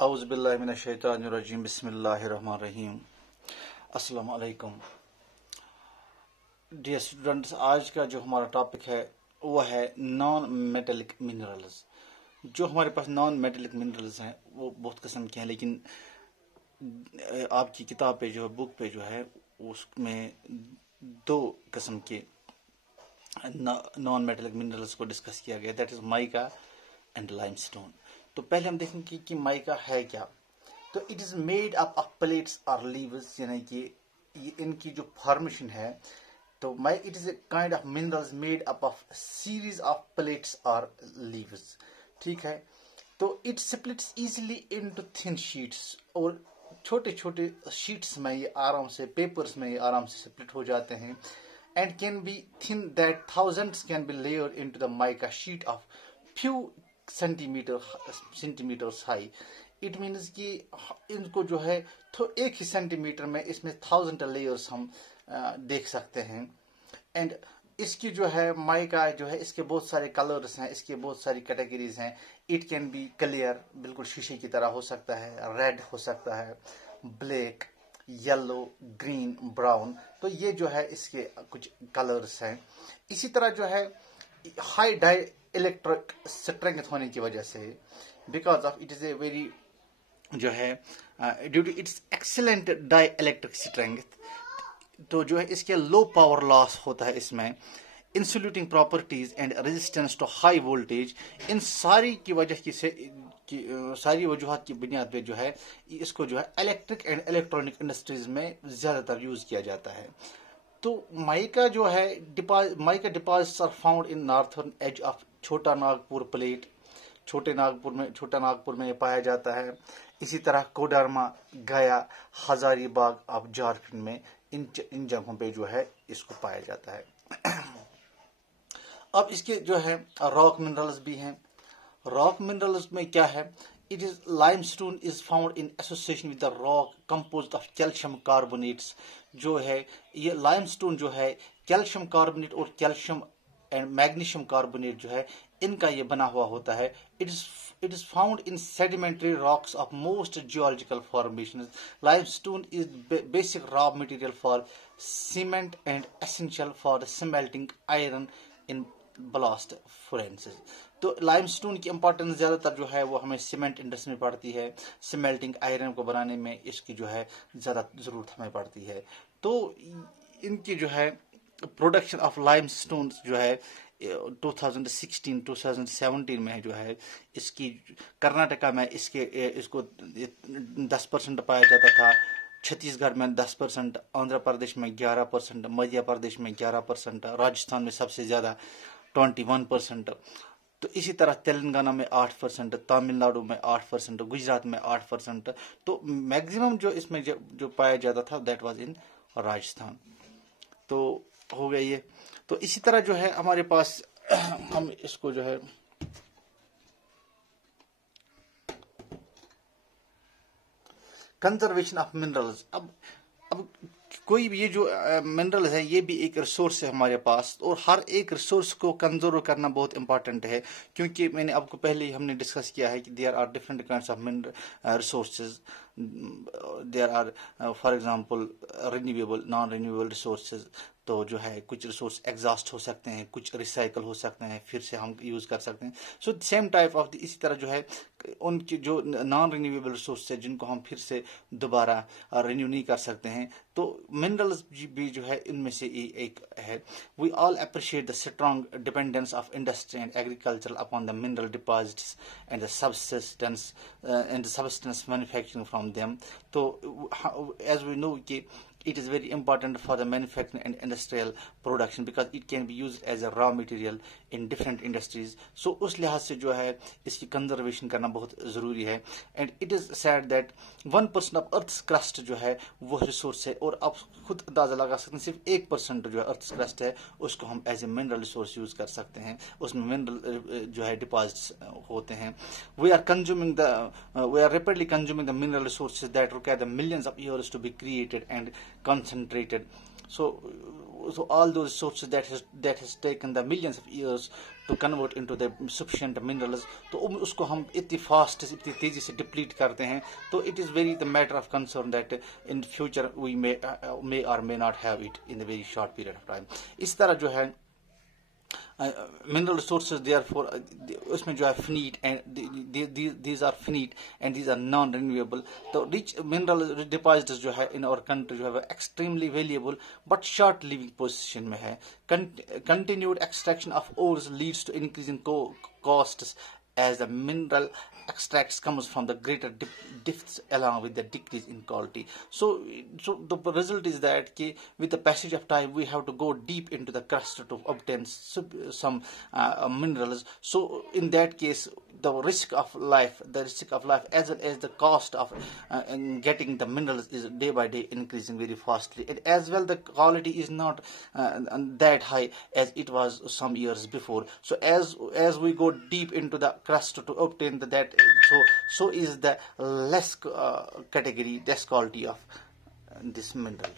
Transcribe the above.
औज़ुबिल्लाहिमिनश्शैतानिर्रजीम बिस्मिल्लाहिर्रहमानिर्रहीम। अस्सलाम वालेकुम डियर स्टूडेंट्स। आज का जो हमारा टॉपिक है वो है नॉन मेटेलिक मिनरल्स। जो हमारे पास नॉन मेटेलिक मिनरल्स हैं वो बहुत किस्म के हैं, लेकिन आपकी किताब पे जो बुक पे जो है उसमें दो किस्म के नॉन मेटेलिक मिनरल्स को डिस्कस किया गया, that is mica and limestone. तो पहले हम देखेंगे कि माइका है क्या। तो it is made up of plates और लीव्स, यानी कि इनकी जो फॉर्मेशन है तो it is a kind of minerals made up of series of plates और लीव्स। ठीक है, तो it splits easily into thin sheets, और छोटे छोटे शीट्स में ये आराम से, पेपर्स में ये आराम से स्प्लिट हो जाते हैं, and can be thin that thousands can be layered into the mica sheet of few centimeters high. It means कि इनको जो है तो एक ही सेंटीमीटर में इसमें 1000 लेयर्स हम देख सकते हैं। एंड इसकी जो है माइका जो है इसके बहुत सारे कलर्स हैं, इसके बहुत सारी कैटेगरीज हैं। इट कैन बी क्लियर, बिल्कुल शीशे की तरह हो सकता है, रेड हो सकता है, ब्लैक, येलो, ग्रीन, ब्राउन। तो ये जो है इसके कुछ कलर्स हैं। इसी तरह जो है हाई डाई इलेक्ट्रिक स्ट्रेंथ होने की वजह से, because of it is a very जो है due to its excellent dielectric strength, तो जो है इसके लो पावर लॉस होता है इसमें, insulating properties and resistance to high voltage. इन सारी की वजह की सारी वजूहत की बुनियाद पे जो है इसको जो है इलेक्ट्रिक एंड इलेक्ट्रॉनिक इंडस्ट्रीज में ज्यादातर यूज किया जाता है। तो माइका जो है mica deposits are found in northern edge of Chhota Nagpur plate. छोटा नागपुर में ये पाया जाता है। इसी तरह कोडरमा, गया, हजारीबाग ऑफ झारखंड में इन जगहों पे जो है इसको पाया जाता है। अब इसके जो है रॉक मिनरल्स भी हैं। रॉक मिनरल्स में क्या है, it is limestone is found in association with the rock composed of calcium carbonates. जो है ये लाइमस्टोन जो है कैल्शियम कार्बोनेट और कैल्शियम एंड मैग्नीशियम कार्बोनेट जो है इनका ये बना हुआ होता है। It is found in sedimentary rocks of most geological formations. Limestone is basic raw material for cement and essential for smelting iron in blast furnaces. तो लाइमस्टोन की इंपॉर्टेंस ज्यादातर जो है वो हमें सीमेंट इंडस्ट्री में पड़ती है। स्मेल्टिंग आयरन को बनाने में इसकी जो है ज्यादा जरूरत हमें पड़ती है। तो इनकी जो है प्रोडक्शन ऑफ लाइमस्टोन जो है 2016-2017 में जो है इसकी कर्नाटका में इसको 10% पाया जाता था, छत्तीसगढ़ में 10%, आंध्र प्रदेश में 11%, मध्य प्रदेश में 11%, राजस्थान में सबसे ज्यादा 21%। तो इसी तरह तेलंगाना में 8%, तमिलनाडु में 8%, गुजरात में 8%। तो मैक्सिमम जो इसमें जो पाया जाता था दैट वाज इन राजस्थान। तो हो गया ये। तो इसी तरह जो है हमारे पास हम इसको जो है कंजर्वेशन ऑफ मिनरल्स। अब कोई भी ये जो मिनरल्स है ये भी एक रिसोर्स है हमारे पास, और हर एक रिसोर्स को कंजर्व करना बहुत इंपॉर्टेंट है, क्योंकि मैंने आपको पहले ही हमने डिस्कस किया है कि there are different kinds of resources. There are for example renewable, non renewable resources. तो जो है कुछ रिसोर्स एग्जॉस्ट हो सकते हैं, कुछ रिसाइकल हो सकते हैं, फिर से हम यूज कर सकते हैं। सो सेम टाइप ऑफ इसी तरह जो है उनकी जो नॉन रिन्यूएबल रिसोर्स है जिनको हम फिर से दोबारा रिन्यू नहीं कर सकते हैं, तो मिनरल्स भी जो है इनमें से एक है। We all appreciate the strong dependence of industry and agriculture upon the mineral deposits and the substance manufacturing from them. तो एज वी नो कि it is very important for the manufacturing and industrial production because it can be used as a raw material in different industries. So उस लिहाज से जो है इसकी conservation करना बहुत जरूरी है। And it is sad that 1% of earth crust जो है वो रिसोर्स है, और आप खुद अंदाजा लगा सकते हैं सिर्फ 1% जो है अर्थ क्रस्ट है उसको हम as a mineral resource use कर सकते हैं, उसमें मिनरल जो है डिपॉजिट्स होते हैं। We are rapidly consuming the mineral resources that require the millions of years to be created and concentrated. So all those resources that has taken the millions of years to convert into the sufficient minerals, तो उसको हम इतनी fast इतनी तेजी से deplete करते हैं, तो it is very the matter of concern that in future we may or may not have it in a very short period of time. इस तरह जो है mineral resources therefore उसमें जो है finite and these are finite and these are non renewable. तो rich mineral deposits जो है in our country जो है extremely valuable but short living position में है. Continued extraction of ores leads to increasing costs as the mineral extracts comes from the greater depths along with the decrease in quality. So the result is that with the passage of time we have to go deep into the crust to obtain some minerals. So in that case the risk of life as well as the cost of getting the minerals is day by day increasing very fastly, and as well the quality is not that high as it was some years before. So as we go deep into the crust to obtain that, so is the less category, less quality of this mineral.